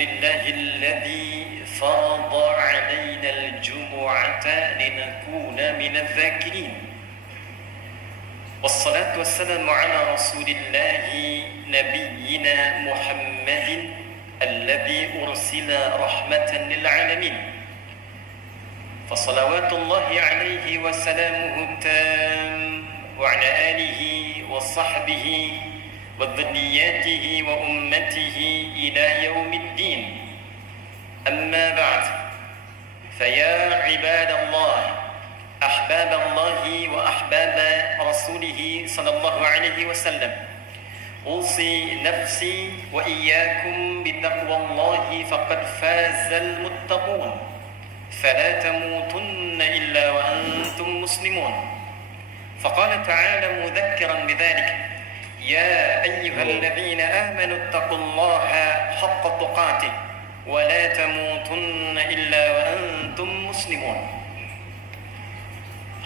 لله الذي فرض علينا الجمعة لنكون من الذاكرين والصلاة والسلام على رسول الله نبينا محمد الذي أرسل رحمة للعالمين فصلوات الله عليه وسلامه التام وعلى آله وصحبه وذرياته وأمته إلى يوم الدين أما بعد فيا عباد الله أحباب الله وأحباب رسوله صلى الله عليه وسلم أوصي نفسي وإياكم بتقوى الله فقد فاز المتقون فلا تموتن إلا وأنتم مسلمون فقال تعالى مذكرا بذلك يا أيها الذين آمنوا اتقوا الله حق تقاته ولا تموتن إلا وأنتم مسلمون.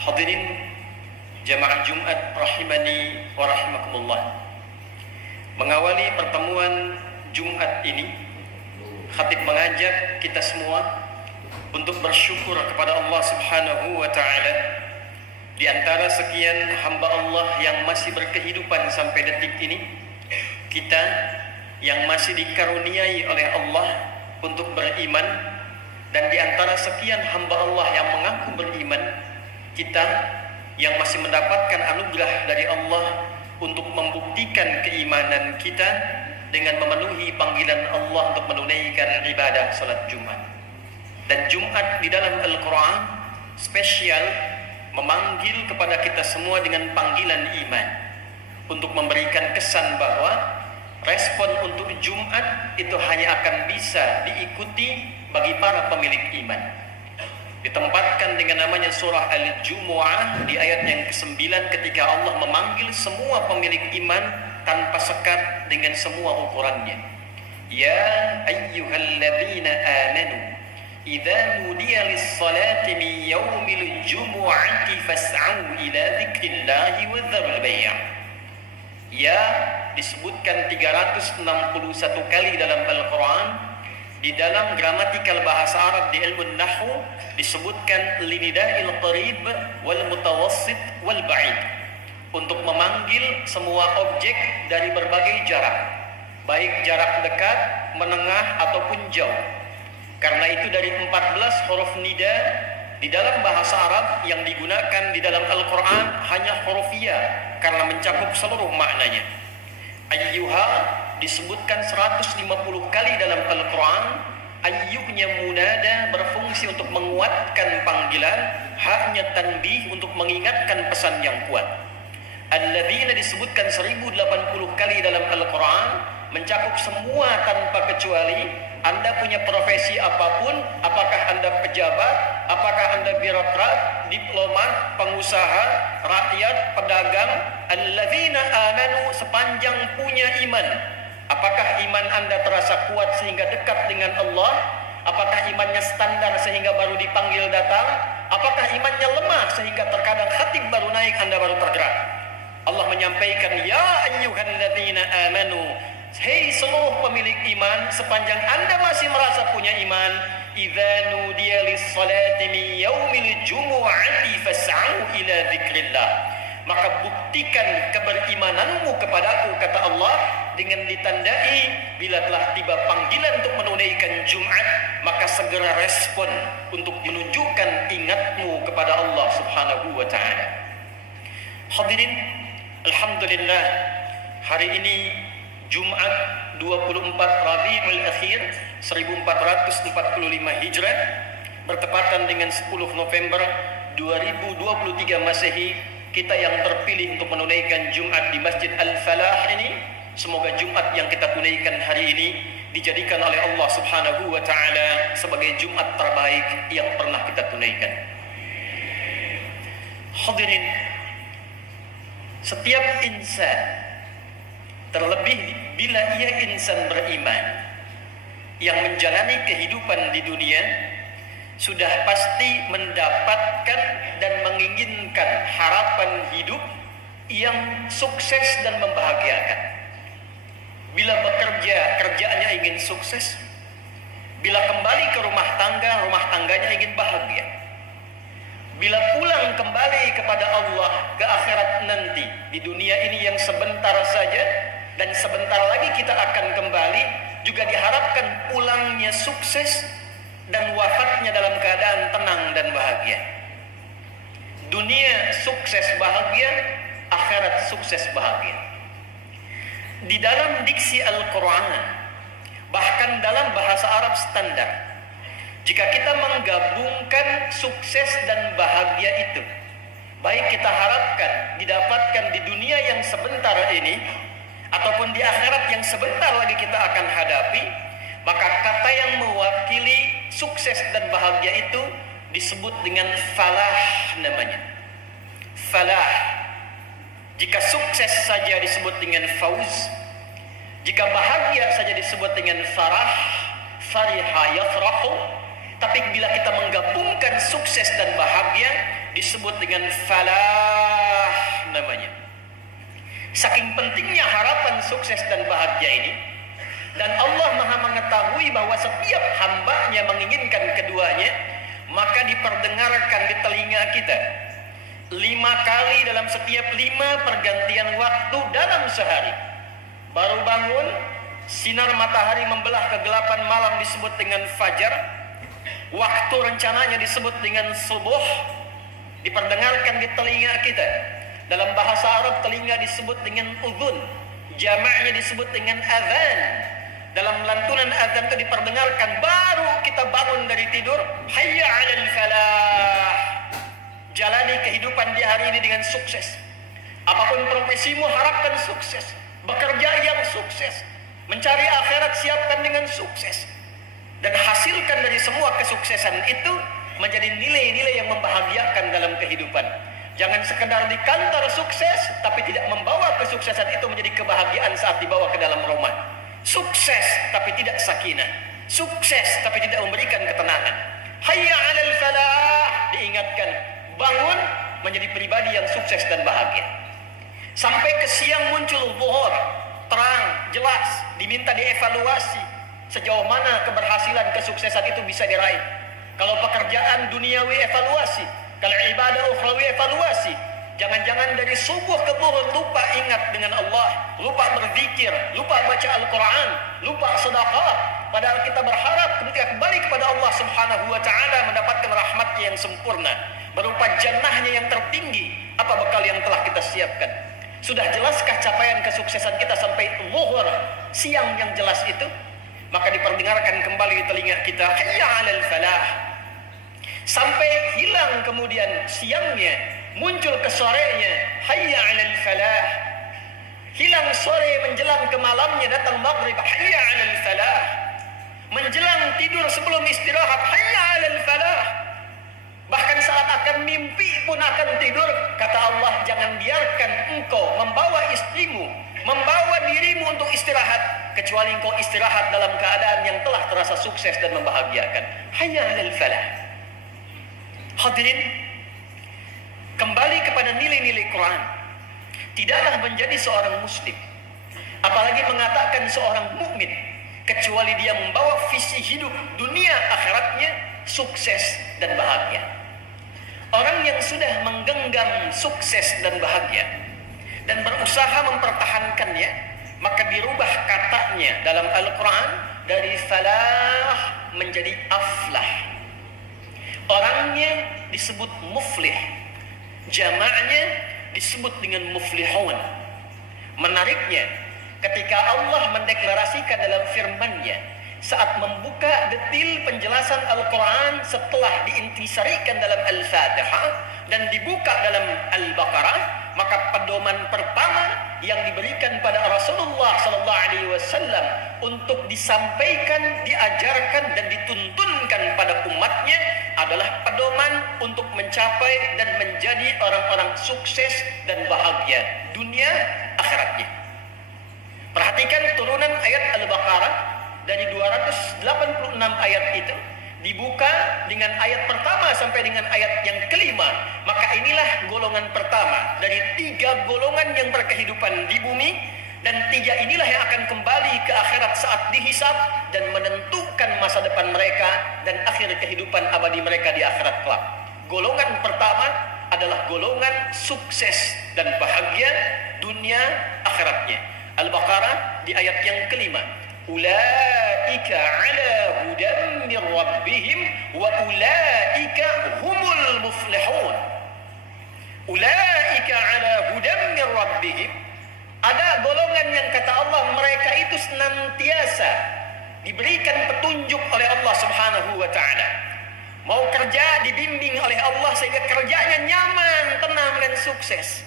Hadirin jamaah Jumat rahimani wa rahimakumullah. Mengawali pertemuan Jumat ini, khatib mengajak kita semua untuk bersyukur kepada Allah Subhanahu wa taala. Di antara sekian hamba Allah yang masih berkehidupan sampai detik ini, kita yang masih dikaruniai oleh Allah untuk beriman, dan di antara sekian hamba Allah yang mengaku beriman, kita yang masih mendapatkan anugerah dari Allah untuk membuktikan keimanan kita dengan memenuhi panggilan Allah untuk menunaikan ibadah salat Jumat. Dan Jumat di dalam Al-Quran spesial memanggil kepada kita semua dengan panggilan iman untuk memberikan kesan bahwa respon untuk Jumat itu hanya akan bisa diikuti bagi para pemilik iman. Ditempatkan dengan namanya surah Al-Jumu'ah di ayat yang ke-9 ketika Allah memanggil semua pemilik iman tanpa sekat dengan semua ukurannya. Ya ayyuhalladzina amanu idza nudiya lis-salati min yaumil jumu'ati fas'au ila dzikrillahi wa dzarul bai'. Ya disebutkan 361 kali dalam Al-Quran. Di dalam gramatikal bahasa Arab di ilmu nahwu disebutkan linida'il qarib wal mutawassit wal ba'id, untuk memanggil semua objek dari berbagai jarak, baik jarak dekat, menengah ataupun jauh. Karena itu dari 14 huruf nida di dalam bahasa Arab yang digunakan di dalam Al-Quran hanya huruf ya, karena mencakup seluruh maknanya. Ayyuha disebutkan 150 kali dalam Al-Quran. Ayyuhnya munada berfungsi untuk menguatkan panggilan, haknya tanbih untuk mengingatkan pesan yang kuat. Alladzina disebutkan 1080 kali dalam Al-Quran, mencakup semua tanpa kecuali. Anda punya profesi apapun, apakah Anda pejabat, apakah Anda birokrat, diplomat, pengusaha, rakyat, pedagang, alladzina amanu sepanjang punya iman. Apakah iman Anda terasa kuat sehingga dekat dengan Allah? Apakah imannya standar sehingga baru dipanggil datang? Apakah imannya lemah sehingga terkadang khatib baru naik Anda baru tergerak? Allah menyampaikan, ya ayyuhalladzina amanu, hei seluruh pemilik iman, sepanjang Anda masih merasa punya iman, idza nudiya lis-salati min yaumil jumu'ati fas'au ila dzikrillah, maka buktikan keberimananmu kepadaku, kata Allah, dengan ditandai bila telah tiba panggilan untuk menunaikan Jumat, maka segera respon untuk menunjukkan ingatmu kepada Allah Subhanahu wa taala. Hadirin, alhamdulillah, hari ini Jumat 24 Rabiul Akhir 1445 Hijrah bertepatan dengan 10 November 2023 Masehi. Kita yang terpilih untuk menunaikan Jumat di Masjid Al-Falah ini, semoga Jumat yang kita tunaikan hari ini dijadikan oleh Allah Subhanahu wa taala sebagai Jumat terbaik yang pernah kita tunaikan. Hadirin, setiap insan, terlebih bila ia insan beriman yang menjalani kehidupan di dunia, sudah pasti mendapatkan dan menginginkan harapan hidup yang sukses dan membahagiakan. Bila bekerja, kerjaannya ingin sukses. Bila kembali ke rumah tangganya ingin bahagia. Bila pulang kembali kepada Allah ke akhirat nanti, di dunia ini yang sebentar saja dan sebentar lagi kita akan kembali, juga diharapkan pulangnya sukses dan wafatnya dalam keadaan tenang dan bahagia. Dunia sukses bahagia, akhirat sukses bahagia. Di dalam diksi Al-Quran, bahkan dalam bahasa Arab standar, jika kita menggabungkan sukses dan bahagia itu, baik kita harapkan didapatkan di dunia yang sebentar ini ataupun di akhirat yang sebentar lagi kita akan hadapi, maka kata yang mewakili sukses dan bahagia itu disebut dengan falah namanya. Falah. Jika sukses saja disebut dengan fauz, jika bahagia saja disebut dengan farah, fariha yafrahu, tapi bila kita menggabungkan sukses dan bahagia disebut dengan falah namanya. Saking pentingnya harapan sukses dan bahagia ini, dan Allah Maha mengetahui bahwa setiap hambanya menginginkan keduanya, maka diperdengarkan di telinga kita 5 kali dalam setiap 5 pergantian waktu dalam sehari. Baru bangun, sinar matahari membelah kegelapan malam disebut dengan fajar. Waktu rencananya disebut dengan subuh, diperdengarkan di telinga kita. Dalam bahasa Arab telinga disebut dengan udhun, jamaknya disebut dengan azan. Dalam lantunan azan itu diperdengarkan baru kita bangun dari tidur, hayya 'alal falah. Jalani kehidupan di hari ini dengan sukses. Apapun profesimu, harapkan sukses. Bekerja yang sukses. Mencari akhirat siapkan dengan sukses. Dan hasilkan dari semua kesuksesan itu menjadi nilai-nilai yang membahagiakan dalam kehidupan. Jangan sekedar di kantor sukses, tapi tidak membawa kesuksesan itu menjadi kebahagiaan saat dibawa ke dalam rumah. Sukses, tapi tidak sakinah. Sukses, tapi tidak memberikan ketenangan. Hayya 'alal falah, diingatkan. Bangun menjadi pribadi yang sukses dan bahagia. Sampai ke siang muncul zuhur, terang, jelas, diminta dievaluasi sejauh mana keberhasilan kesuksesan itu bisa diraih. Kalau pekerjaan duniawi evaluasi, kalau ibadah ukhrawi evaluasi. Jangan-jangan dari subuh ke zuhur lupa ingat dengan Allah, lupa berzikir, lupa baca Al-Quran, lupa sedekah. Padahal kita berharap ketika kembali kepada Allah Subhanahu wa ta'ala mendapatkan rahmatnya yang sempurna, berupa jannahnya yang tertinggi. Apa bekal yang telah kita siapkan? Sudah jelaskah capaian kesuksesan kita sampai zuhur, siang yang jelas itu? Maka diperdengarkan kembali di telinga kita, hayya 'alal falah. Sampai hilang kemudian siangnya, muncul ke sorenya, hayya 'alal falah. Hilang sore menjelang ke malamnya, datang maghrib, hayya 'alal falah. Menjelang tidur sebelum istirahat, hayya 'alal falah. Bahkan saat akan mimpi pun akan tidur, kata Allah, jangan biarkan engkau membawa istrimu, membawa dirimu untuk istirahat, kecuali engkau istirahat dalam keadaan yang telah terasa sukses dan membahagiakan. Hayya 'alal falah. Hadirin, kembali kepada nilai-nilai Quran. Tidaklah menjadi seorang muslim, apalagi mengatakan seorang mukmin, kecuali dia membawa visi hidup dunia akhiratnya sukses dan bahagia. Orang yang sudah menggenggam sukses dan bahagia dan berusaha mempertahankannya, maka dirubah katanya dalam Al-Quran dari falah menjadi aflah. Orangnya disebut muflih, jamaknya disebut dengan muflihun. Menariknya, ketika Allah mendeklarasikan dalam firman-Nya saat membuka detil penjelasan Al-Quran setelah diintisarikan dalam Al-Fatihah dan dibuka dalam Al-Baqarah, maka pedoman pertama yang diberikan pada Rasulullah SAW untuk disampaikan, diajarkan dan dituntunkan pada umatnya adalah pedoman untuk mencapai dan menjadi orang-orang sukses dan bahagia dunia akhiratnya. Perhatikan turunan ayat Al-Baqarah. Dari 286 ayat itu dibuka dengan ayat pertama sampai dengan ayat yang kelima. Maka inilah golongan pertama dari 3 golongan yang berkehidupan di bumi. Dan 3 inilah yang akan kembali ke akhirat saat dihisab dan menentukan masa depan mereka dan akhir kehidupan abadi mereka di akhirat kelak. Golongan pertama adalah golongan sukses dan bahagia dunia akhiratnya. Al-Baqarah di ayat yang kelima. Ulaika ala hudan min rabbihim wa ulaika humul muflihun. Ulaika ala hudan min rabbihim. Ada golongan yang kata Allah mereka itu senantiasa diberikan petunjuk oleh Allah Subhanahu wa taala. Mau kerja dibimbing oleh Allah sehingga kerjanya nyaman, tenang dan sukses.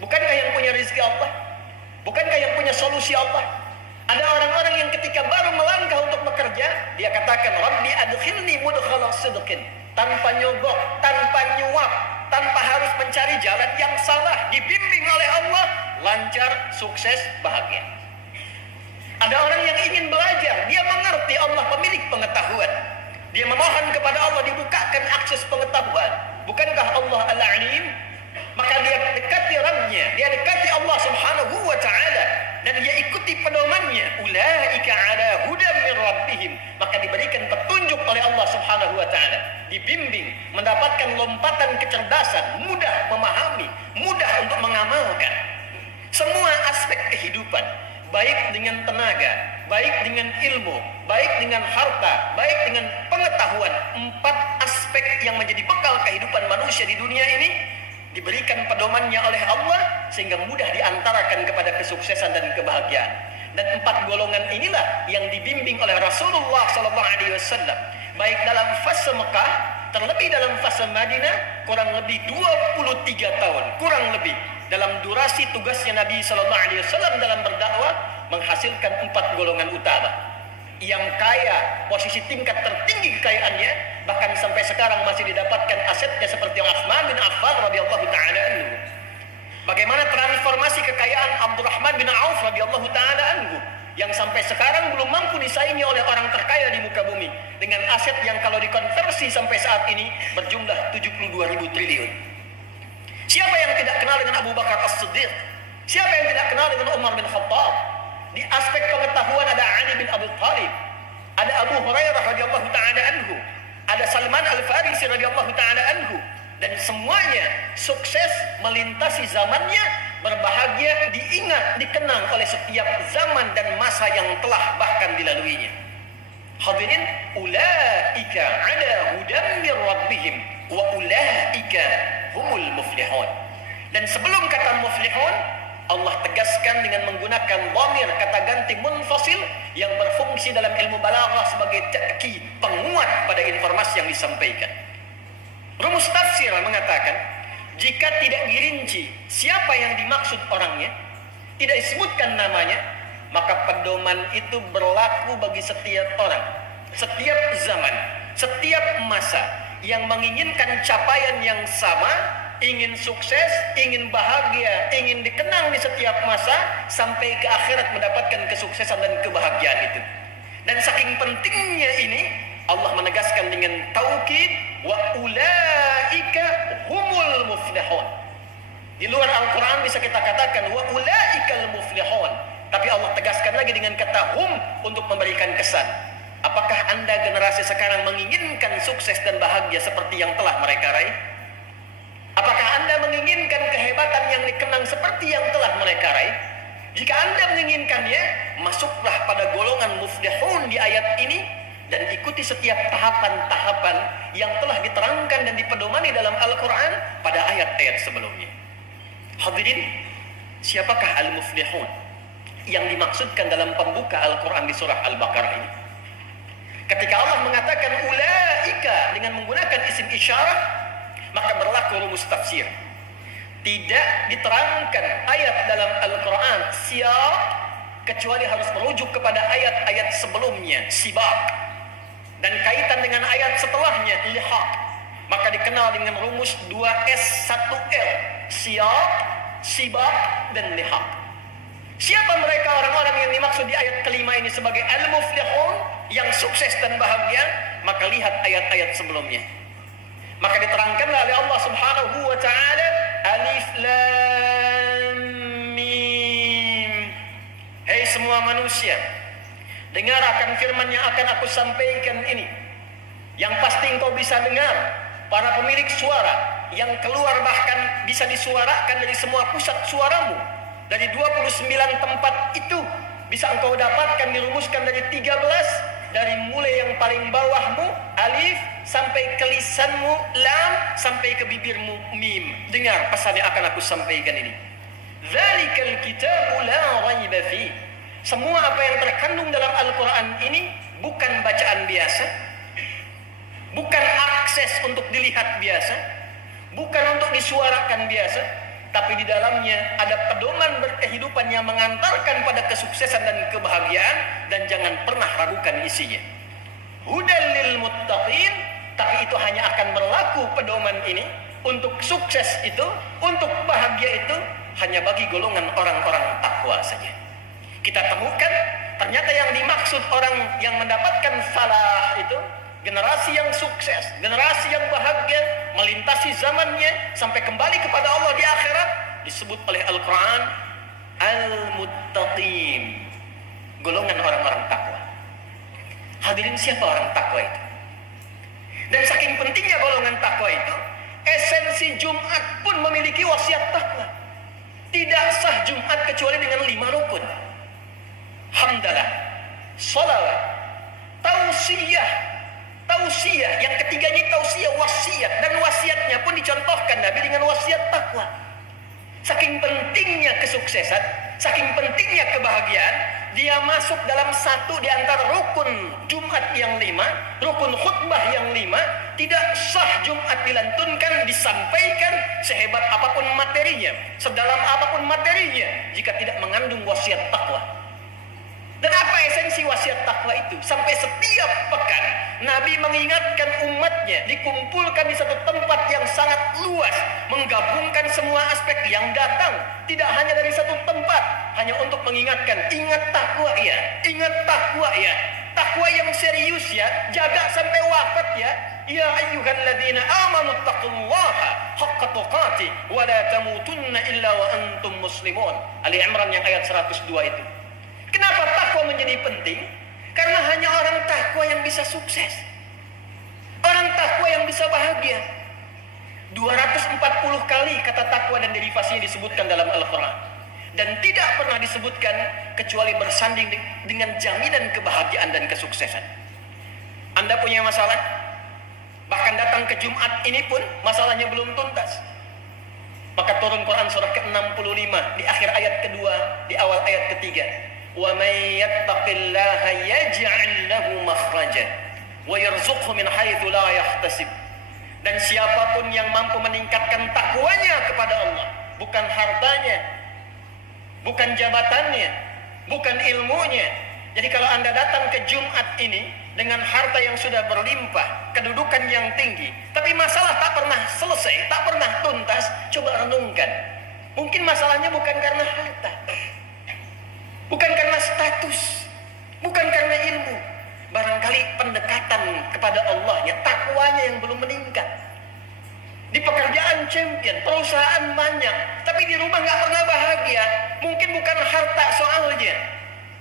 Bukankah yang punya rezeki Allah? Bukankah yang punya solusi Allah? Ada orang-orang yang ketika baru melangkah untuk bekerja, dia katakan, Rabbi adkhilni mudkhala sidqin. Tanpa nyogok, tanpa nyuap, tanpa harus mencari jalan yang salah, dibimbing oleh Allah, lancar, sukses, bahagia. Ada orang yang ingin belajar, dia mengerti Allah pemilik pengetahuan. Dia memohon kepada Allah dibukakan akses pengetahuan. Bukankah Allah Al-Alim? Maka dia dekati Rabbnya, dia dekati Allah Subhanahu wa taala dan dia ikuti pedomannya. Ulaika ala hudan min rabbihim. Maka diberikan petunjuk oleh Allah Subhanahu wa taala, dibimbing, mendapatkan lompatan kecerdasan, mudah memahami, mudah untuk mengamalkan semua aspek kehidupan, baik dengan tenaga, baik dengan ilmu, baik dengan harta, baik dengan pengetahuan. 4 aspek yang menjadi bekal kehidupan manusia di dunia ini diberikan pedomannya oleh Allah sehingga mudah diantarakan kepada kesuksesan dan kebahagiaan. Dan 4 golongan inilah yang dibimbing oleh Rasulullah SAW, baik dalam fase Mekah, terlebih dalam fase Madinah, kurang lebih 23 tahun, kurang lebih dalam durasi tugasnya Nabi SAW dalam berdakwah, menghasilkan 4 golongan utama. Yang kaya, posisi tingkat tertinggi kekayaannya, bahkan sampai sekarang masih didapatkan asetnya seperti Utsman bin Affan radhiyallahu taala anhu. Bagaimana transformasi kekayaan Abdurrahman bin Auf radhiyallahu taala anhu yang sampai sekarang belum mampu disaingi oleh orang terkaya di muka bumi dengan aset yang kalau dikonversi sampai saat ini berjumlah 72.000 triliun. Siapa yang tidak kenal dengan Abu Bakar As-Siddiq? Siapa yang tidak kenal dengan Umar bin Khattab? Di aspek pengetahuan ada Ali bin Abi Thalib, ada Abu Hurairah radhiyallahu taala anhu, ada Salman Al-Farisi radhiyallahu taala anhu, dan semuanya sukses melintasi zamannya, berbahagia, diingat, dikenang oleh setiap zaman dan masa yang telah bahkan dilaluinya. Hadirin, ulaika ala hudan min rabbihim wa ulaika humul muflihun. Dan sebelum kata muflihun, Allah tegaskan dengan menggunakan dhamir kata ganti munfasil yang berfungsi dalam ilmu balaghah sebagai ta'kid, penguat pada informasi yang disampaikan. Rumus tafsir mengatakan, jika tidak dirinci siapa yang dimaksud orangnya, tidak disebutkan namanya, maka pedoman itu berlaku bagi setiap orang, setiap zaman, setiap masa yang menginginkan capaian yang sama, ingin sukses, ingin bahagia, ingin dikenang di setiap masa sampai ke akhirat mendapatkan kesuksesan dan kebahagiaan itu. Dan saking pentingnya ini, Allah menegaskan dengan taukid, wa ulaika humul muflihun. Di luar Al-Quran bisa kita katakan wa ulaikal muflihun, tapi Allah tegaskan lagi dengan kata hum untuk memberikan kesan. Apakah Anda generasi sekarang menginginkan sukses dan bahagia seperti yang telah mereka raih? Apakah Anda menginginkan kehebatan yang dikenang seperti yang telah mereka raih? Jika Anda menginginkannya, masuklah pada golongan muflihun di ayat ini dan ikuti setiap tahapan-tahapan yang telah diterangkan dan dipedomani dalam Al-Quran pada ayat-ayat sebelumnya. Hadirin, siapakah al-muflihun yang dimaksudkan dalam pembuka Al-Quran di surah Al-Baqarah ini? Ketika Allah mengatakan ulaika dengan menggunakan isim isyarah, maka berlaku rumus tafsir. Tidak diterangkan ayat dalam Al-Quran siyaq kecuali harus merujuk kepada ayat-ayat sebelumnya, sibaq, dan kaitan dengan ayat setelahnya, lihaq. Maka dikenal dengan rumus 2S 1L, siyaq, sibaq, dan lihaq. Siapa mereka orang-orang yang dimaksud di ayat kelima ini sebagai al-muflihun, yang sukses dan bahagia? Maka lihat ayat-ayat sebelumnya. Maka diterangkanlah oleh Allah Subhanahu wa taala, alif lam mim, manusia, dengar akan firman yang akan aku sampaikan ini. Yang pasti engkau bisa dengar, para pemilik suara yang keluar bahkan bisa disuarakan dari semua pusat suaramu. Dari 29 tempat itu bisa engkau dapatkan, dirumuskan dari 13, dari mulai yang paling bawahmu alif sampai ke lisanmu lam sampai ke bibirmu mim. Dengar pesan yang akan aku sampaikan ini. Dzalikal kitabu la raiba fi. Semua apa yang terkandung dalam Al-Qur'an ini bukan bacaan biasa, bukan akses untuk dilihat biasa, bukan untuk disuarakan biasa, tapi di dalamnya ada pedoman berkehidupan yang mengantarkan pada kesuksesan dan kebahagiaan, dan jangan pernah ragukan isinya. Hudal lil muttaqin, tapi itu hanya akan berlaku pedoman ini untuk sukses itu, untuk bahagia itu hanya bagi golongan orang-orang takwa saja. Kita temukan ternyata yang dimaksud orang yang mendapatkan falah itu generasi yang sukses, generasi yang bahagia, melintasi zamannya sampai kembali kepada Allah di akhirat, disebut oleh Al-Quran Al-Muttaqin, golongan orang-orang takwa. Hadirin, siapa orang takwa itu? Dan saking pentingnya golongan takwa itu, esensi Jumat pun memiliki wasiat takwa. Tidak sah Jumat kecuali dengan 5 rukun: hamdalah, sholawat, tausiyah. Tausiah, yang ketiganya tausiah wasiat, dan wasiatnya pun dicontohkan Nabi dengan wasiat takwa. Saking pentingnya kesuksesan, saking pentingnya kebahagiaan, dia masuk dalam satu di antara rukun Jumat yang 5, rukun khutbah yang 5. Tidak sah Jumat dilantunkan, disampaikan sehebat apapun materinya, sedalam apapun materinya, jika tidak mengandung wasiat takwa. Dan apa esensi wasiat takwa itu? Sampai setiap pekan Nabi mengingatkan umatnya, dikumpulkan di satu tempat yang sangat luas, menggabungkan semua aspek yang datang, tidak hanya dari satu tempat, hanya untuk mengingatkan, ingat takwa ya, ingat takwa ya, takwa yang serius ya, jaga sampai wafat ya. Ya ayyuhalladzina amanu taqullaha haqqa tuqatih wa la tamutunna illa wa antum muslimun. Ali Imran yang ayat 102 itu. Kenapa takwa menjadi penting? Karena hanya orang takwa yang bisa sukses, orang takwa yang bisa bahagia. 240 kali kata takwa dan derivasinya disebutkan dalam Al-Quran, dan tidak pernah disebutkan kecuali bersanding dengan jaminan kebahagiaan dan kesuksesan. Anda punya masalah, bahkan datang ke Jumat ini pun masalahnya belum tuntas, maka turun Quran surah ke-65 di akhir ayat kedua, di awal ayat ketiga. Wa may yattaqillaha yaj'al lahu makhrajan wa yarzuqhu min haitsu la yahtasib. Dan siapapun yang mampu meningkatkan takwanya kepada Allah, bukan hartanya, bukan jabatannya, bukan ilmunya. Jadi kalau Anda datang ke Jumat ini dengan harta yang sudah berlimpah, kedudukan yang tinggi, tapi masalah tak pernah selesai, tak pernah tuntas, coba renungkan. Mungkin masalahnya bukan karena harta, bukan karena status, bukan karena ilmu. Barangkali pendekatan kepada Allahnya, takwanya yang belum meningkat. Di pekerjaan champion, perusahaan banyak, tapi di rumah nggak pernah bahagia. Mungkin bukan harta soalnya.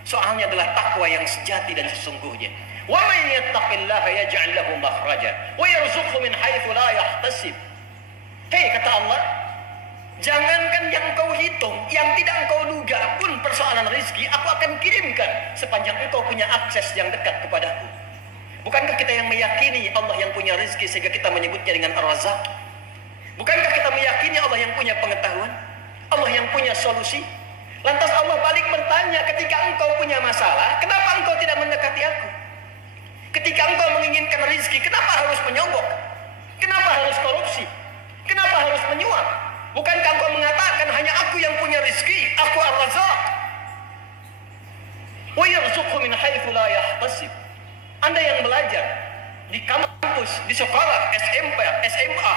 Soalnya adalah takwa yang sejati dan sesungguhnya. Wa may yattaqillaha yaj'al lahu makhraja wa yarzuqhu min haitsu la yahtasib. Hei, kata Allah, jangankan yang kau hitung, yang tidak engkau duga pun persoalan rezeki, aku akan kirimkan sepanjang engkau punya akses yang dekat kepadaku. Bukankah kita yang meyakini Allah yang punya rezeki sehingga kita menyebutnya dengan Ar-Razzaq? Bukankah kita meyakini Allah yang punya pengetahuan, Allah yang punya solusi? Lantas Allah balik bertanya, ketika engkau punya masalah, kenapa engkau tidak mendekati aku? Ketika engkau menginginkan rezeki, kenapa harus menyogok? Kenapa harus korupsi? Kenapa harus menyuap? Bukankah engkau mengatakan hanya aku yang punya rezeki, aku Ar-Razzaq? Wa yarzuqhu min haitsu la yahtasib. Anda yang belajar di kampus, di sekolah, SMP, SMA,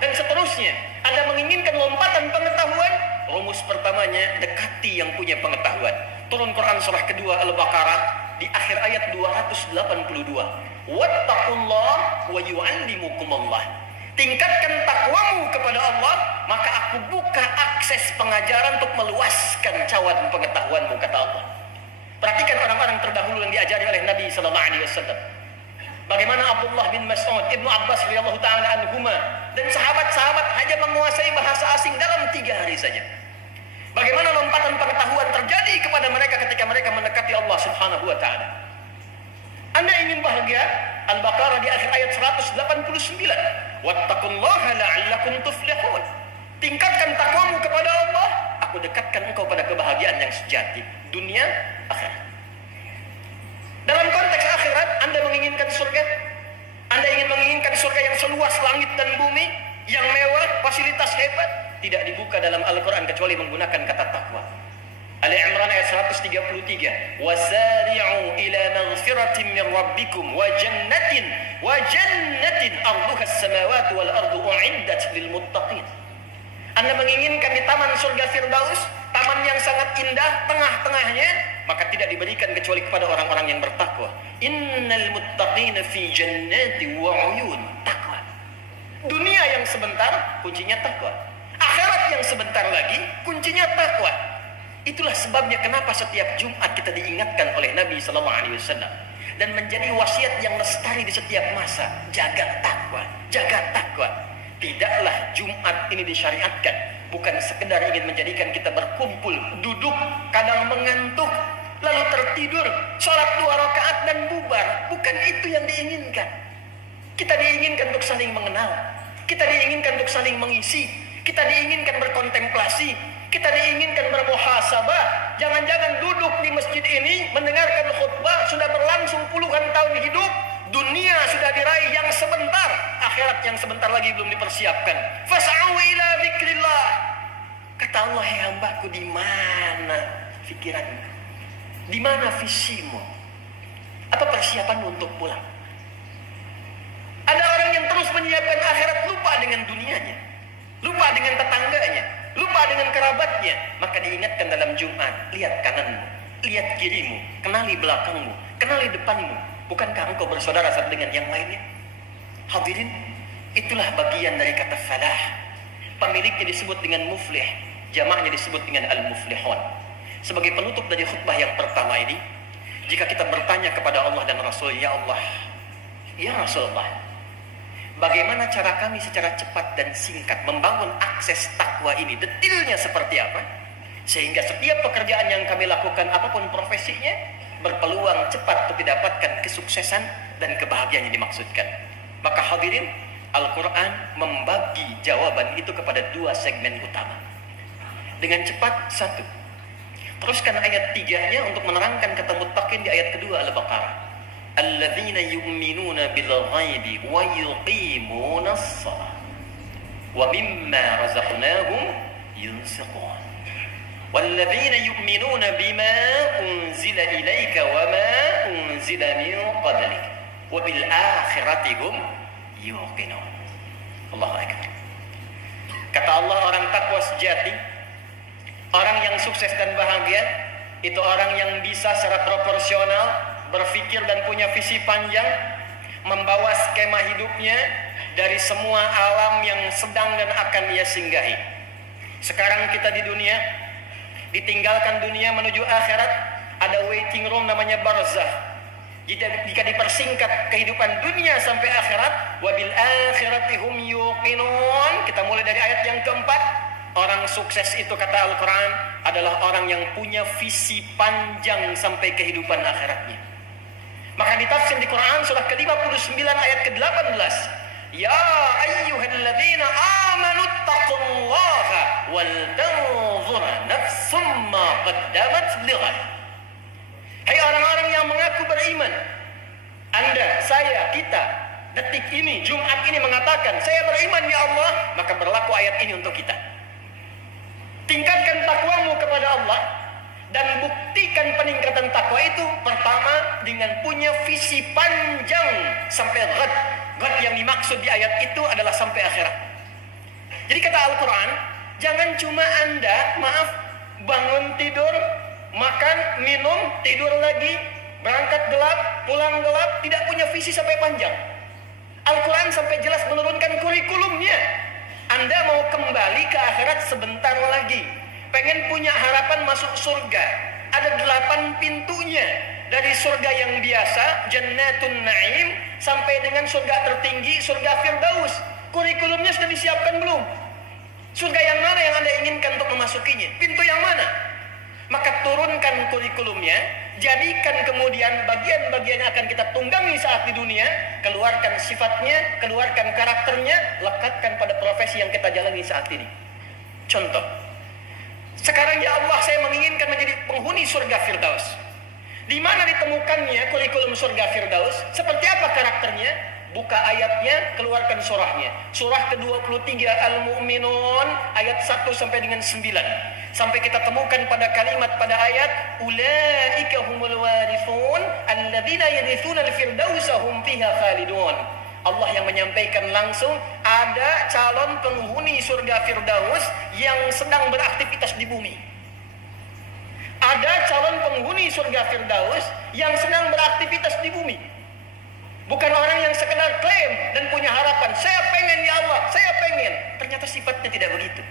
dan seterusnya, Anda menginginkan lompatan pengetahuan, rumus pertamanya, dekati yang punya pengetahuan. Turun Quran surah kedua Al-Baqarah di akhir ayat 282. Wattaqullah wa yu'allimukumullah. Tingkatkan takwamu kepada Allah, maka aku buka akses pengajaran untuk meluaskan cawan pengetahuanmu, kata Allah. Perhatikan orang-orang terdahulu yang diajari oleh Nabi sallallahu alaihi wasallam. Bagaimana Abdullah bin Mas'ud, Ibnu Abbas radhiyallahu taala anhuma, dan sahabat-sahabat hanya menguasai bahasa asing dalam 3 hari saja. Bagaimana lompatan pengetahuan terjadi kepada mereka ketika mereka mendekati Allah Subhanahu wa taala. Anda ingin bahagia? Al-Baqarah di akhir ayat 189. Wattaqullaha la'allakum tuflihun. Tingkatkan takwamu kepada Allah, aku dekatkan engkau pada kebahagiaan yang sejati, dunia, akhirat. Dalam konteks akhirat, Anda menginginkan surga? Anda ingin menginginkan surga yang seluas langit dan bumi, yang mewah, fasilitas hebat? Tidak dibuka dalam Al-Quran kecuali menggunakan kata takwa. Ali Imran ayat 133. Wasari'u ila maghfiratin min rabbikum wa jannatin arduha as-samawati wal ardu u'iddat lil muttaqin. Anda menginginkan di taman surga Firdaus, taman yang sangat indah, tengah-tengahnya, maka tidak diberikan kecuali kepada orang-orang yang bertakwa. Innal muttaqina fi jannati wa 'uyun. Takwa. Dunia yang sebentar, kuncinya takwa. Akhirat yang sebentar lagi, kuncinya takwa. Itulah sebabnya kenapa setiap Jumat kita diingatkan oleh Nabi sallallahu alaihi wasallam dan menjadi wasiat yang lestari di setiap masa. Jaga takwa, jaga takwa. Tidaklah Jumat ini disyariatkan bukan sekedar ingin menjadikan kita berkumpul, duduk, kadang mengantuk, lalu tertidur, sholat 2 rakaat dan bubar. Bukan itu yang diinginkan. Kita diinginkan untuk saling mengenal, kita diinginkan untuk saling mengisi, kita diinginkan berkontemplasi, kita diinginkan bermuhasabah. Jangan-jangan duduk di masjid ini mendengarkan khutbah sudah berlangsung puluhan tahun hidup, dunia sudah diraih yang sebentar, akhirat yang sebentar lagi belum dipersiapkan. Fas'au ila dzikrillah. Kata Allah, "Hai hambaku, di mana pikiranmu? Di mana visimu? Apa persiapanmu untuk pulang?" Ada orang yang terus menyiapkan akhirat, lupa dengan dunianya, lupa dengan tetangganya, lupa dengan kerabatnya. Maka diingatkan dalam Jumat, lihat kananmu, lihat kirimu, kenali belakangmu, kenali depanmu. Bukankah engkau bersaudara satu dengan yang lainnya? Hadirin, itulah bagian dari kata falah. Pemiliknya disebut dengan muflih, jamaknya disebut dengan al-muflihun. Sebagai penutup dari khutbah yang pertama ini, jika kita bertanya kepada Allah dan Rasul, ya Allah, ya Rasulullah, bagaimana cara kami secara cepat dan singkat membangun akses takwa ini? Detailnya seperti apa? Sehingga setiap pekerjaan yang kami lakukan, apapun profesinya, berpeluang cepat untuk didapatkan kesuksesan dan kebahagiaan yang dimaksudkan. Maka hadirin, Al-Quran membagi jawaban itu kepada 2 segmen utama. Dengan cepat, 1. Teruskan ayat 3-nya untuk menerangkan kata muttaqin di ayat kedua Al-Baqarah. Alladzina yu'minuna bil ghaibi wa yuqimuna as-shalah wa mimma razaqnahum yunfiqun. والذين يؤمنون بما أنزل إليك وما أنزل من قبلك وبالآخرة هم يوقنون. Allahu Akbar. Kata Allah, orang takwa sejati, orang yang sukses dan bahagia, itu orang yang bisa secara proporsional berpikir dan punya visi panjang, membawa skema hidupnya dari semua alam yang sedang dan akan ia singgahi. Sekarang kita di dunia, ditinggalkan dunia menuju akhirat, ada waiting room namanya barzah. Jika dipersingkat kehidupan dunia sampai akhirat, wabil akhirati hum yuqinun. Kita mulai dari ayat yang keempat. Orang sukses itu kata Al-Quran adalah orang yang punya visi panjang sampai kehidupan akhiratnya. Maka ditafsir di Quran surah ke-59 ayat ke-18. Ya ayyuhalladzina amanu taqullaha wal tanzur nafsum ma qaddamat lighad. Hai orang-orang yang mengaku beriman, Anda, saya, kita, detik ini, Jumat ini mengatakan, saya beriman ya Allah, maka berlaku ayat ini untuk kita. Tingkatkan takwamu kepada Allah dan buktikan peningkatan takwa itu pertama dengan punya visi panjang sampai ghad. Ghad yang dimaksud di ayat itu adalah sampai akhirat. Jadi kata Al-Quran, jangan cuma Anda, bangun tidur, makan, minum, tidur lagi, berangkat gelap, pulang gelap, tidak punya visi sampai panjang. Al-Quran sampai jelas menurunkan kurikulumnya. Anda mau kembali ke akhirat sebentar lagi, pengen punya harapan masuk surga, ada 8 pintunya. Dari surga yang biasa, Jannatun Na'im, sampai dengan surga tertinggi, surga Firdaus. Kurikulumnya sudah disiapkan belum? Surga yang mana yang Anda inginkan untuk memasukinya? Pintu yang mana? Maka turunkan kurikulumnya, jadikan kemudian bagian-bagian yang akan kita tunggangi saat di dunia, keluarkan sifatnya, keluarkan karakternya, lekatkan pada profesi yang kita jalani saat ini. Contoh, sekarang ya Allah saya menginginkan menjadi penghuni surga Firdaus. Di mana ditemukannya kurikulum surga Firdaus? Seperti apa karakternya? Buka ayatnya, keluarkan surahnya. Surah ke-23 Al-Mu'minun ayat 1 sampai dengan 9. Sampai kita temukan pada kalimat pada ayat ulaika humul warithun alladzina yarithuna al-firdausa hum fiha khalidun. Allah yang menyampaikan langsung ada calon penghuni surga Firdaus yang sedang beraktivitas di bumi. Ada calon penghuni surga Firdaus yang sedang beraktivitas di bumi. Bukan orang yang sekedar klaim dan punya harapan, saya pengen ya Allah, saya pengen. Ternyata sifatnya tidak begitu.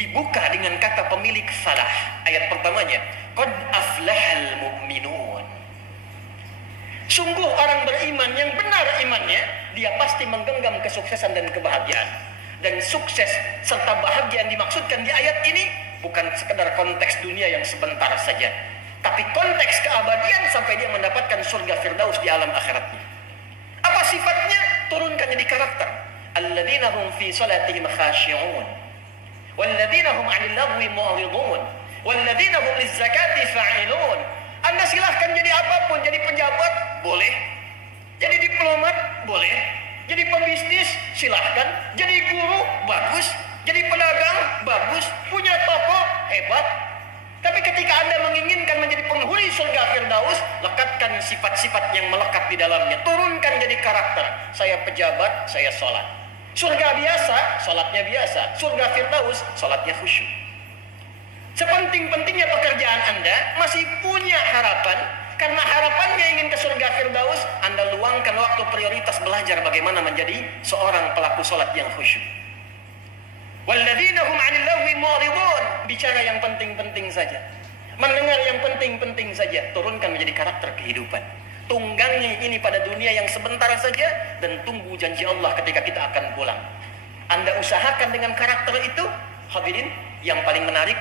Dibuka dengan kata pemilik falah. Ayat pertamanya, qad aflahal mu'minun. Sungguh orang beriman yang benar imannya, dia pasti menggenggam kesuksesan dan kebahagiaan. Dan sukses serta bahagia yang dimaksudkan di ayat ini bukan sekedar konteks dunia yang sebentar saja, tapi konteks keabadian sampai dia mendapatkan surga Firdaus di alam akhiratnya. Apa sifatnya? Turunkan jadi karakter. Alladzina hum fi salatihim khashi'un, walladzina hum 'anil lagwi mu'ridun, walladzina hum lizzakati fa'ilun. Anda silahkan jadi apapun, jadi pejabat boleh, jadi diplomat boleh, jadi pembisnis silahkan, jadi guru bagus, jadi pedagang bagus, punya toko hebat. Tapi ketika Anda menginginkan menjadi penghuni surga Firdaus, lekatkan sifat-sifat yang melekat di dalamnya. Turunkan jadi karakter. Saya pejabat, saya sholat. Surga biasa, sholatnya biasa. Surga Firdaus, sholatnya khusyuk. Sepenting-pentingnya pekerjaan Anda, masih punya harapan. Karena harapannya ingin ke surga Firdaus, Anda luangkan waktu prioritas belajar bagaimana menjadi seorang pelaku sholat yang khusyuk. Walladzina hum 'anil lagwi mu'ridun, bicara yang penting-penting saja, mendengar yang penting-penting saja. Turunkan menjadi karakter kehidupan. Tunggangi ini pada dunia yang sebentar saja dan tunggu janji Allah ketika kita akan pulang. Anda usahakan dengan karakter itu, hadirin, yang paling menarik,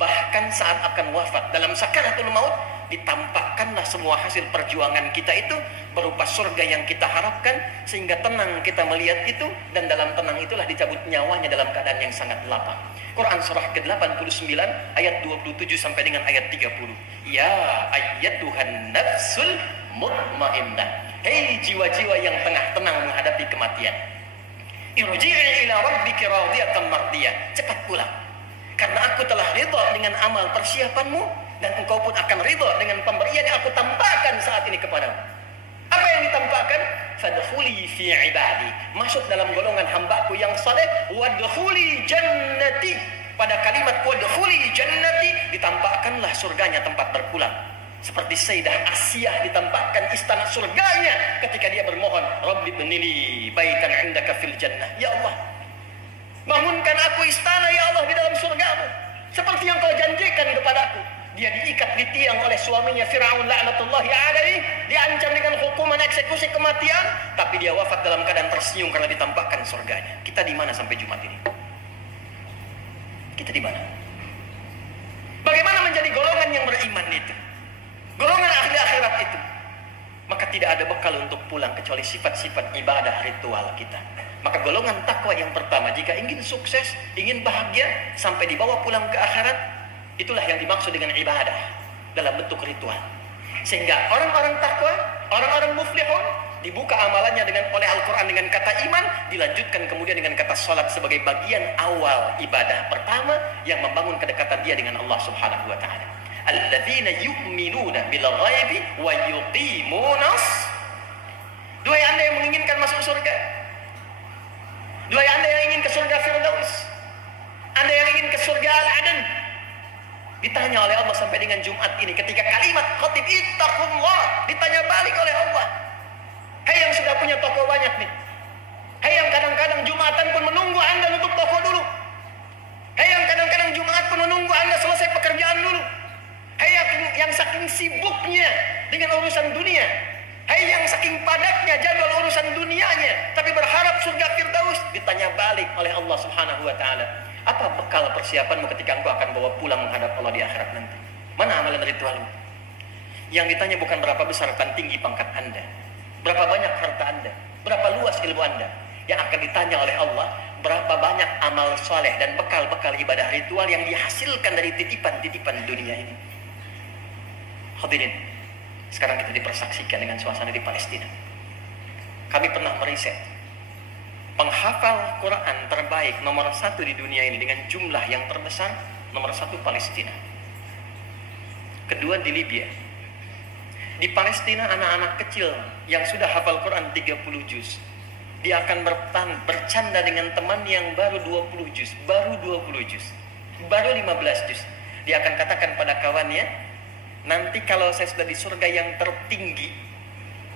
bahkan saat akan wafat dalam sakaratul maut, ditampakkanlah semua hasil perjuangan kita itu berupa surga yang kita harapkan, sehingga tenang kita melihat itu, dan dalam tenang itulah dicabut nyawanya dalam keadaan yang sangat lapang. Quran surah ke-89 ayat 27 sampai dengan ayat 30. Ya ayyatuhan nafsul mutmainnah, hei jiwa-jiwa yang tengah tenang menghadapi kematian, irji'i ila rabbiki radiyatan mardiyah, cepat pulang karena aku telah ridha dengan amal persiapanmu, dan engkau pun akan ridha dengan pemberian yang aku tampakkan saat ini kepadamu. Apa yang ditampakkan? Fadkhuli fi ibadi, masuk dalam golongan hambaku yang saleh. Wadkhuli jannati, pada kalimat wadkhuli jannati ditampakkanlah surganya tempat berpulang. Seperti Sayyidah Asiyah ditampakkan istana surganya ketika dia bermohon, Rabbi bnili baitan indaka fil jannah. Ya Allah, bangunkan aku istana ya Allah di dalam surgamu, seperti yang kau janjikan kepadaku. Dia diikat di tiang oleh suaminya Fir'aun la'natullahi alaihi, diancam dengan hukuman eksekusi kematian, tapi dia wafat dalam keadaan tersenyum karena ditampakkan surganya. Kita di mana sampai Jumat ini? Kita di mana? Bagaimana menjadi golongan yang beriman itu? Golongan ahli akhirat itu? Maka tidak ada bekal untuk pulang kecuali sifat-sifat ibadah ritual kita. Maka golongan takwa yang pertama, jika ingin sukses, ingin bahagia sampai dibawa pulang ke akhirat, itulah yang dimaksud dengan ibadah dalam bentuk ritual. Sehingga orang-orang takwa, orang-orang muflihun, dibuka amalannya oleh Al-Quran dengan kata iman, dilanjutkan kemudian dengan kata salat sebagai bagian awal ibadah pertama yang membangun kedekatan dia dengan Allah Subhanahu wa taala. Alladzina yu'minuna bil ghaibi wa yuqimunas. Duhai Anda yang menginginkan masuk surga, duhai Anda yang ingin ke surga Firdaus, Anda yang ingin ke surga Al-Adan, ditanya oleh Allah sampai dengan Jumat ini ketika kalimat khatib ittaqullah, ditanya balik oleh Allah. Hai yang sudah punya toko banyak nih, hai yang kadang-kadang Jumatan pun menunggu Anda nutup toko dulu, hai yang kadang-kadang Jumat pun menunggu Anda selesai pekerjaan dulu, hai yang balik oleh Allah Subhanahu wa taala. Apa bekal persiapanmu ketika engkau akan bawa pulang menghadap Allah di akhirat nanti? Mana amalan ritualmu? Yang ditanya bukan berapa besar dan tinggi pangkat Anda, berapa banyak harta Anda, berapa luas ilmu Anda. Yang akan ditanya oleh Allah, berapa banyak amal soleh dan bekal-bekal ibadah ritual yang dihasilkan dari titipan-titipan dunia ini. Hadirin, sekarang kita dipersaksikan dengan suasana di Palestina. Kami pernah meriset, penghafal Quran terbaik nomor 1 di dunia ini dengan jumlah yang terbesar, nomor 1 Palestina. Kedua di Libya. Di Palestina anak-anak kecil yang sudah hafal Quran 30 juz, dia akan bercanda dengan teman yang baru 20 juz, baru 20 juz, baru 15 juz. Dia akan katakan pada kawannya, nanti kalau saya sudah di surga yang tertinggi,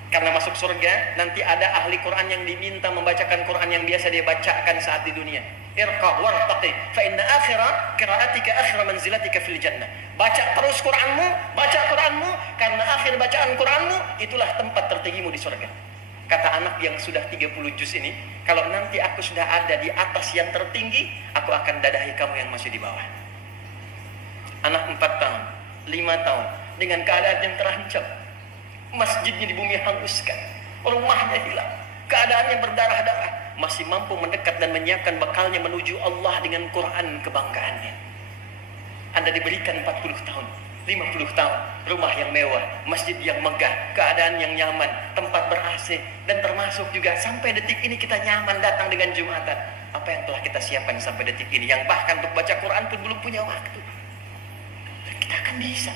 karena masuk surga, nanti ada ahli Quran yang diminta membacakan Quran yang biasa dia bacakan saat di dunia. Irqa wartaqi, fa inna akhira qira'atika akhira manzilatika fil jannah. Baca terus Quranmu, baca Quranmu, karena akhir bacaan Quranmu itulah tempat tertinggimu di surga. Kata anak yang sudah 30 juz ini, kalau nanti aku sudah ada di atas yang tertinggi, aku akan dadahi kamu yang masih di bawah. Anak 4 tahun, 5 tahun, dengan keadaan yang terancam. Masjidnya di bumi hanguskan, rumahnya hilang, keadaannya berdarah-darah, masih mampu mendekat dan menyiapkan bekalnya menuju Allah dengan Quran kebanggaannya. Anda diberikan 40 tahun, 50 tahun, rumah yang mewah, masjid yang megah, keadaan yang nyaman, tempat ber-AC, dan termasuk juga sampai detik ini kita nyaman datang dengan Jumatan. Apa yang telah kita siapkan sampai detik ini, yang bahkan untuk baca Quran pun belum punya waktu. Kita akan bisa.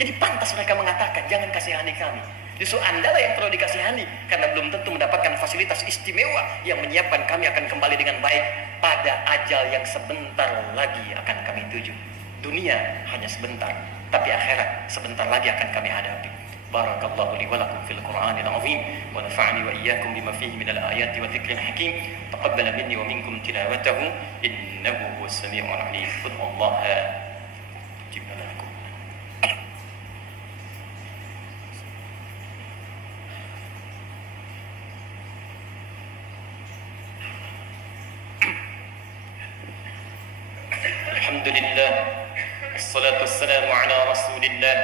Jadi pantas mereka mengatakan, jangan kasihani kami. Justru Anda lah yang perlu dikasihani, karena belum tentu mendapatkan fasilitas istimewa yang menyiapkan kami akan kembali dengan baik pada ajal yang sebentar lagi akan kami tuju. Dunia hanya sebentar, tapi akhirat sebentar lagi akan kami hadapi. Barakallahu li wa lakum fil Qur'anil azim wa nafa'ani wa iyyakum bima fihi minal ayati wa dzikril hakim. Taqabbal minni wa minkum tilawatahu innahu huwas samiul alim. Qudrallaha jibna lakum. Alhamdulillah, wassalatu wassalamu ala rasulillah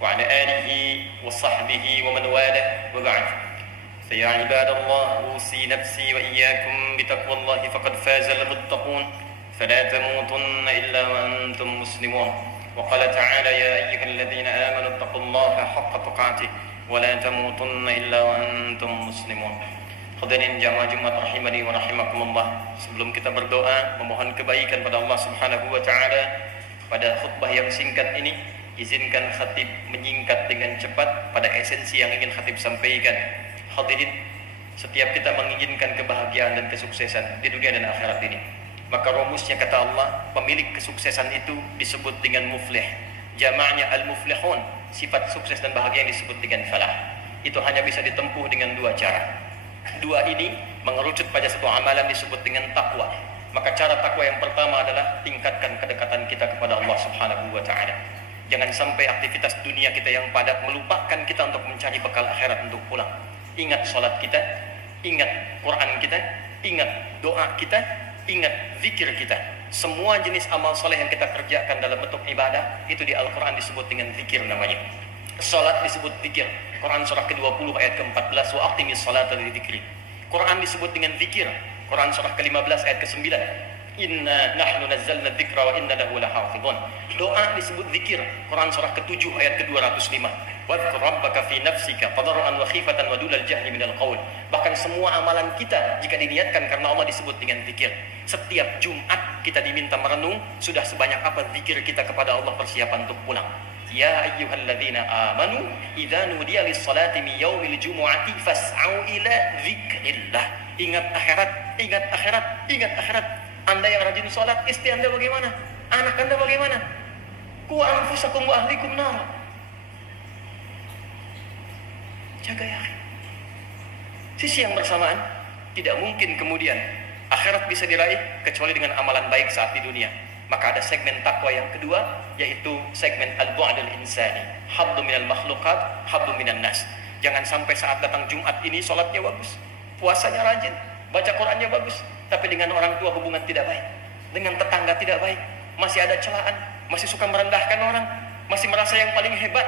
wa ala alihi wa sahbihi wa man wala wa ba'd. Fa ya ibadallah, usi nafsi wa iyyakum bitaqwallahi faqad faza al-muttaqun fala tamutunna illa wa antum muslimun. Wa qala ta'ala ya ayyuhalladhina amanu taqullaha haqqa tuqatih wa la tamutunna illa wa antum muslimun. Hadirin jamaah Jumat rahimani wa rahimakumullah. Sebelum kita berdoa memohon kebaikan pada Allah Subhanahu wa taala, pada khutbah yang singkat ini izinkan khatib menyingkat dengan cepat pada esensi yang ingin khatib sampaikan. Hadirin, setiap kita menginginkan kebahagiaan dan kesuksesan di dunia dan akhirat ini, maka rumusnya kata Allah, pemilik kesuksesan itu disebut dengan muflih. Jamaknya al-muflihun, sifat sukses dan bahagia yang disebut dengan falah. Itu hanya bisa ditempuh dengan 2 cara. 2 ini mengerucut pada satu amalan disebut dengan takwa. Maka cara takwa yang pertama adalah tingkatkan kedekatan kita kepada Allah Subhanahu wa taala. Jangan sampai aktivitas dunia kita yang padat melupakan kita untuk mencari bekal akhirat untuk pulang. Ingat salat kita, ingat Quran kita, ingat doa kita, ingat zikir kita. Semua jenis amal soleh yang kita kerjakan dalam bentuk ibadah itu di Al-Quran disebut dengan zikir namanya. Salat disebut zikir. Quran surah ke-20 ayat ke-14, wa aqimis salata li dzikri. Quran disebut dengan zikir. Quran surah ke-15 ayat ke-9, inna nahnu nazzalna dzikra wa inna lahu lahafizun. Doa disebut zikir. Quran surah ke-7 ayat ke-205, wadhkur rabbaka fi nafsika tadarruan wa khifatan wa dunal jahri minal qaul. Bahkan semua amalan kita jika diniatkan karena Allah disebut dengan zikir. Setiap Jumat kita diminta merenung sudah sebanyak apa zikir kita kepada Allah persiapan untuk pulang. Ya ayyuhalladzina amanu idza nudiya lis-salati min yaumil jumu'ati fas'au ila dzikrillah. Ingat akhirat, ingat akhirat, ingat akhirat. Anda yang rajin salat, istri Anda bagaimana? Anak Anda bagaimana? Qu anfusakum wa ahlikum nar. Jaga ya. Sisi yang bersamaan, tidak mungkin kemudian akhirat bisa diraih kecuali dengan amalan baik saat di dunia. Maka ada segmen takwa yang kedua, yaitu segmen al-bu'dul insani. Habdu minal makhluqat, habdu minan nas. Jangan sampai saat datang Jumat ini sholatnya bagus, puasanya rajin, baca Qurannya bagus, tapi dengan orang tua hubungan tidak baik, dengan tetangga tidak baik, masih ada celaan, masih suka merendahkan orang, masih merasa yang paling hebat.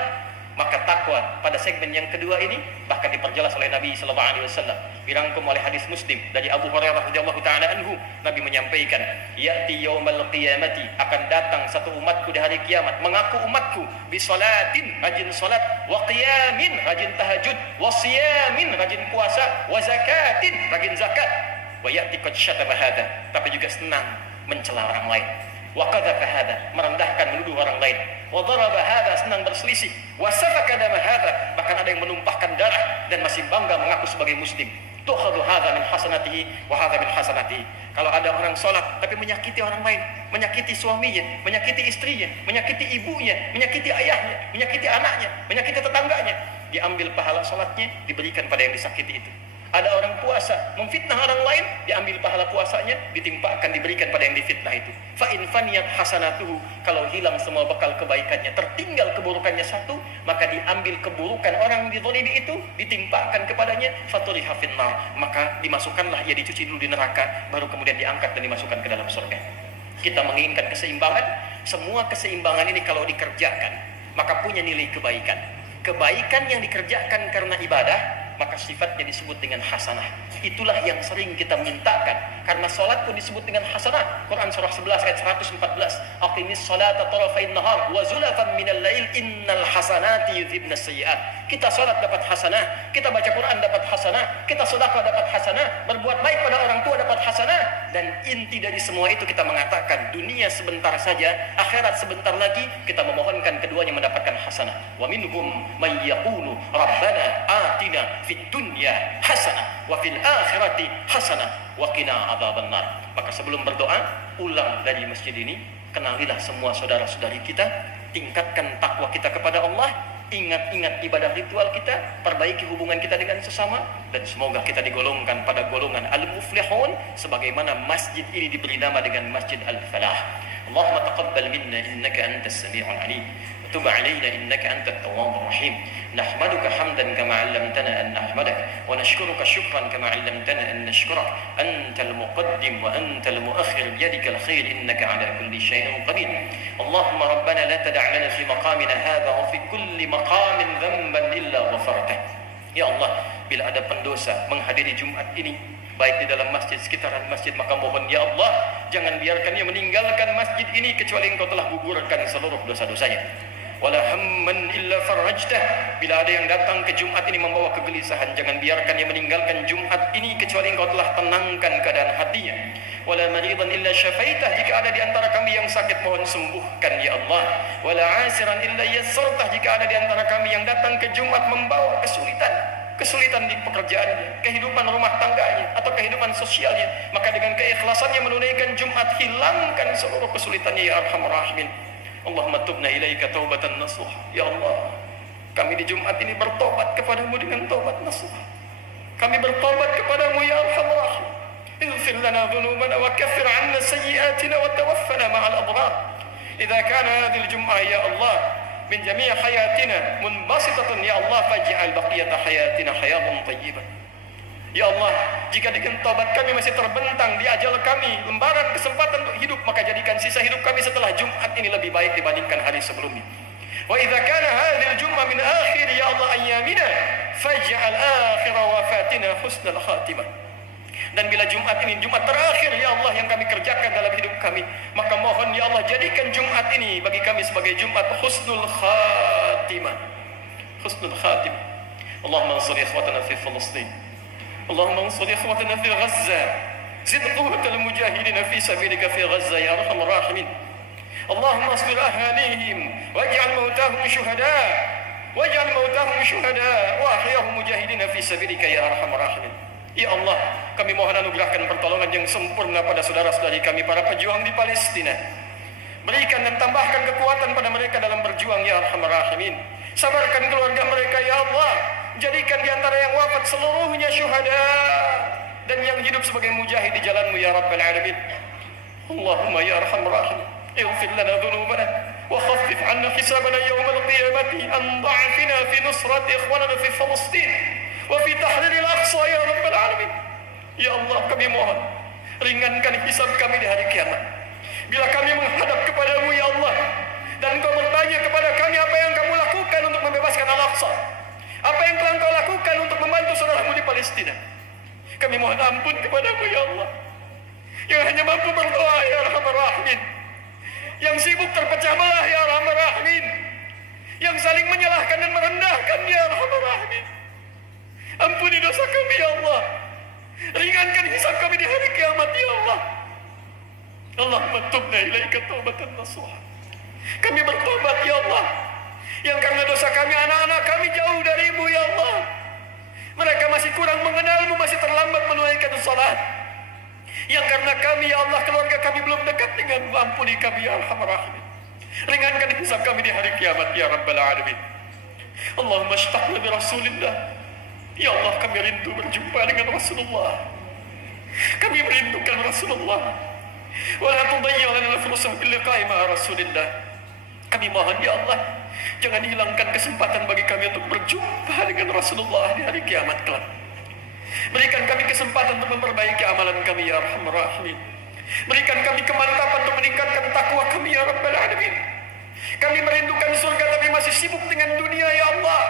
Maka takwa pada segmen yang kedua ini bahkan diperjelas oleh Nabi sallallahu alaihi wasallam, dirangkum oleh hadis Muslim dari Abu Hurairah radhiyallahu taala anhu. Nabi menyampaikan, "Ya'ti yaumal qiyamati, akan datang satu umatku di hari kiamat, mengaku umatku, bi salatin, rajin salat, wa qiyamin, rajin tahajud, wa siyamin, rajin puasa, wa zakatin, rajin zakat, wa ya'ti qad syatama hadza, tapi juga senang mencela orang lain. Wa qadhafa hadza, merendahkan, menuduh orang lain. Wa daraba hadza, senang berselisih. Wa safaka dama hadza, bahkan ada yang menumpahkan darah dan masih bangga mengaku sebagai muslim. Tukhadhu hadza min hasanatihi wa hadza min hasanatihi." Kalau ada orang salat tapi menyakiti orang lain, menyakiti suaminya, menyakiti istrinya, menyakiti ibunya, menyakiti ayahnya, menyakiti anaknya, menyakiti tetangganya, diambil pahala salatnya, diberikan pada yang disakiti itu. Ada orang puasa memfitnah orang lain, diambil pahala puasanya, ditimpakan, diberikan pada yang difitnah itu. Fa in faniyat hasanatuhu, kalau hilang semua bekal kebaikannya, tertinggal keburukannya satu, maka diambil keburukan orang dizalimi itu, ditimpakan kepadanya, faturiha finnar, maka dimasukkanlah ia, dicuci dulu di neraka, baru kemudian diangkat dan dimasukkan ke dalam surga. Kita menginginkan keseimbangan. Semua keseimbangan ini kalau dikerjakan, maka punya nilai kebaikan. Kebaikan yang dikerjakan karena ibadah, maka sifatnya disebut dengan hasanah. Itulah yang sering kita mintakan. Karena salat pun disebut dengan hasanah. Quran surah 11 ayat 114. Aqimis salata tarafain nahar wa zulafan minal lail innal hasanati yudhibnas sayyi'at. Kita salat dapat hasanah, kita baca Quran dapat hasanah, kita sedekah dapat hasanah, berbuat baik pada orang tua dapat hasanah. Dan inti dari semua itu kita mengatakan dunia sebentar saja, akhirat sebentar lagi, kita memohonkan keduanya mendapatkan hasanah. Wa minhum may yaqulu rabbana atina fid dunya hasanah wa fil akhirati hasanah wa qina adzabannar. Maka sebelum berdoa, ulang dari masjid ini, kenalilah semua saudara-saudari kita, tingkatkan takwa kita kepada Allah, ingat-ingat ibadah ritual kita, perbaiki hubungan kita dengan sesama, dan semoga kita digolongkan pada golongan al-muflihun, sebagaimana masjid ini diberi nama dengan Masjid Al-Falah. Allahumma taqabbal minna innaka antas sami'ul alim. تب علينا إنك أنت التواب الرحيم نحمدك حمدا كما علمتنا أن نحمدك ونشكرك شكرا كما علمتنا أن نشكرك أنت المقدم وأنت المؤخر بيدك الخير إنك على كل شيء قدير اللهم ربنا لا تدع لنا في مقامنا هذا وفي كل مقام ذنبا إلا غفرته. Ya Allah, bila ada pendosa menghadiri Jumat ini, baik di dalam masjid, sekitaran masjid, maka mohon ya Allah, jangan biarkan dia meninggalkan masjid ini kecuali Engkau telah gugurkan seluruh dosa-dosanya. Wala hamman illa farajtah, bila ada yang datang ke Jumat ini membawa kegelisahan, jangan biarkan dia meninggalkan Jumat ini kecuali Engkau telah tenangkan keadaan hatinya. Wala maridan illa syafaitah, jika ada di antara kami yang sakit mohon sembuhkan ya Allah. Wala asiran illa yassartah, jika ada di antara kami yang datang ke Jumat membawa kesulitan di pekerjaannya, kehidupan rumah tangganya, atau kehidupan sosialnya, maka dengan keikhlasannya menunaikan Jumat, hilangkan seluruh kesulitannya ya Arhamar Rahimin. Allahumma tubna ilaika taubatan nasuh. Ya Allah, kami di Jumat ini bertobat kepadamu dengan taubat nasuh. Kami bertobat kepadamu ya Arhamar Rahim. Ighfir lana dhunubana wa kaffir 'anna sayyi'atina wa tawaffana ma'al abrar. Idza kana hadhihi al-jum'ah ya Allah min jami' hayatina munbasitatan ya Allah, faj'al baqiyata hayatina hayatan thayyibah. Ya Allah, jika dengan taubat kami masih terbentang di ajal kami lembaran kesempatan untuk hidup, maka jadikan sisa hidup kami setelah Jumat ini lebih baik dibandingkan hari sebelumnya. Wa idza kana hadhihi al-jum'ah min akhir ya Allah ayyamina, faj'al akhir wafatina husnal khatimah. Dan bila Jumat ini Jumat terakhir ya Allah yang kami kerjakan dalam hidup kami, maka mohon ya Allah jadikan Jumat ini bagi kami sebagai Jumat husnul khatimah. Husnul khatimah. Allahumma ansur ikhwatana fi Palestin. Allahumma ansur ikhwatana fi Gaza. Zid quwwatal mujahidin fi sabilika fi Gaza ya arhamar rahimin. Allahumma asbir ahalihim waj'al mautahum syuhada. Waj'al mautahum syuhada wa ahyahum mujahidin fi sabilika ya arhamar rahimin. Ya Allah, kami mohon anugerahkan pertolongan yang sempurna pada saudara-saudari kami para pejuang di Palestina. Berikan dan tambahkan kekuatan pada mereka dalam berjuang ya Arhamar Rahimin. Sabarkan keluarga mereka ya Allah. Jadikan di antara yang wafat seluruhnya syuhada dan yang hidup sebagai mujahid di jalan-Mu ya Rabbal Alamin. Allahumma ya Arhamar Rahimin, ighfir lana dhunubana wa khaffif 'anna hisabana yawmal qiyamati an da'fina fi nusrati ikhwanina fi Palestin wa fi tahrir al-Aqsa ya Rabbal Alamin. Ya Allah, kami mohon, ringankan hisab kami di hari kiamat. Bila kami menghadap kepadamu ya Allah, dan Engkau bertanya kepada kami apa yang kamu lakukan untuk membebaskan Al-Aqsa, apa yang telah Engkau lakukan untuk membantu saudaramu di Palestina, kami mohon ampun kepadamu ya Allah, yang hanya mampu berdoa ya Arhamar Rahimin, yang sibuk terpecah belah ya Arhamar Rahimin, yang saling menyalahkan dan merendahkan ya Arhamar Rahimin. Ampuni dosa kami ya Allah, ringankan hisab kami di hari kiamat ya Allah. Allahumma tubna ilaika taubatan nasuha. Kami bertobat ya Allah, yang karena dosa kami anak-anak kami jauh darimu ya Allah. Mereka masih kurang mengenalmu, masih terlambat menunaikan salat. Yang karena kami ya Allah, keluarga kami belum dekat denganmu, ampuni kami ya Arhamar Rahimin. Ringankan hisab kami di hari kiamat ya Rabbal Alamin. Allahumma ashtaqna bi Rasulillah. Ya Allah, kami rindu berjumpa dengan Rasulullah. Kami merindukan Rasulullah. Wa la tudayyi' lana al-fursah bil liqa'i ma'a Rasulillah. Kami mohon ya Allah, jangan hilangkan kesempatan bagi kami untuk berjumpa dengan Rasulullah di hari kiamat kelak. Berikan kami kesempatan untuk memperbaiki amalan kami ya Arhamar Rahimin. Berikan kami kemantapan untuk meningkatkan takwa kami ya Rabbal Alamin. Kami merindukan surga tapi masih sibuk dengan dunia ya Allah.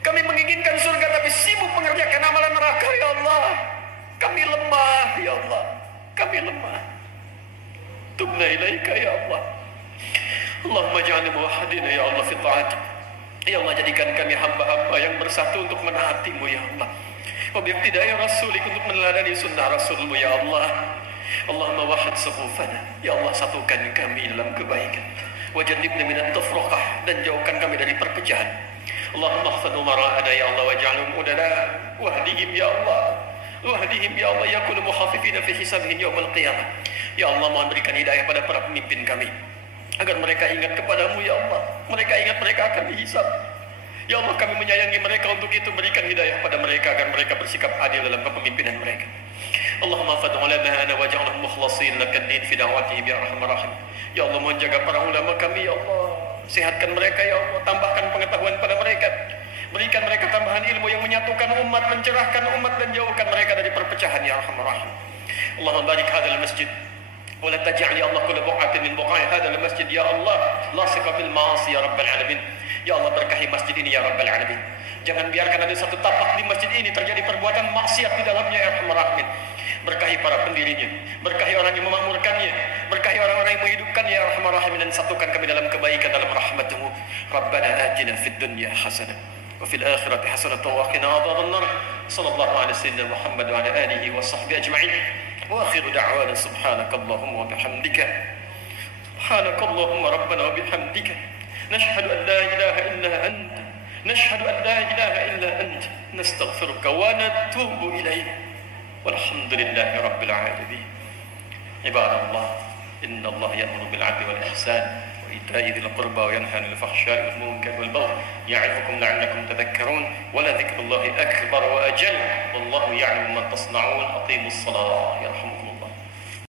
Kami menginginkan surga tapi sibuk mengerjakan amalan neraka ya Allah. Kami lemah ya Allah. Kami lemah. Tubna ilaika ya Allah. Allahumma ja'alna muwahhidina ya Allah fi ta'atik. Ya Allah, jadikan kami hamba-hamba yang bersatu untuk menaati-Mu ya Allah. Wabiqtidai rasulik, untuk meneladani sunnah Rasul-Mu ya Allah. Allahumma wahid sufufana. Ya Allah, satukan kami dalam kebaikan. Wajannibna minat tafraqah, dan jauhkan kami dari perpecahan. Allahumma khfad umara'ana ya Allah, waj'alhum udala, wahdihim ya Allah. Wahdihim ya Allah, yakunu mukhafifina fi hisabihim yawmal qiyamah. Ya Allah, mohon berikan hidayah pada para pemimpin kami, agar mereka ingat kepadamu ya Allah. Mereka ingat mereka akan dihisab. Ya Allah, kami menyayangi mereka, untuk itu berikan hidayah pada mereka agar mereka bersikap adil dalam kepemimpinan mereka. Allahumma fad ulama'ana waj'alhum mukhlasin lakad-din fi da'watihim ya Arhamar Rahim. Ya Allah, mohon jaga para ulama kami ya Allah. Sehatkan mereka ya Allah, tambahkan pengetahuan pada mereka. Berikan mereka tambahan ilmu yang menyatukan umat, mencerahkan umat, dan jauhkan mereka dari perpecahan ya Arhamar Rahim. Allahumma barik hadzal masjid wa la taj'al ya Allah kull buqatin min buqa'i hadzal masjid ya Allah lasiqa bil ma'asi ya Rabbal Alamin. Ya Allah, berkahi masjid ini ya Rabbal Alamin. Jangan biarkan ada satu tapak di masjid ini terjadi perbuatan maksiat di dalamnya ya Arhamar Rahim. Berkahi para pendirinya, berkahi orang yang memakmurkannya, berkahi orang-orang yang menghidupkannya ya Arhamar Rahim, dan satukan kami dalam kebaikan dalam rahmat-Mu. Rabbana atina fid dunya hasanah wa fil akhirati hasanah wa qina adzaban nar. Sallallahu alaihi wasallam Muhammad wa ala alihi wa sahbihi ajma'in. Wa akhiru da'wana subhanakallahumma wa bihamdika. Subhanakallahumma rabbana wa bihamdika. Nashhadu an la ilaha illa anta. Nashhadu an la ilaha illa anta. Nastaghfiruka wa natubu ilaik. Walhamdulillahi rabbil alamin. Ibadallah, innallaha ya'muru bil 'adli wal ihsan wa ita'i dzil qurba wa yanha 'anil fahsya'i wal munkari wal baghi ya'idukum la'allakum tadhakkarun. Wa la dzikrullahi akbar wa ajal. Wallahu ya'lamu ma tasna'un. Aqimus shalah yarhamukum.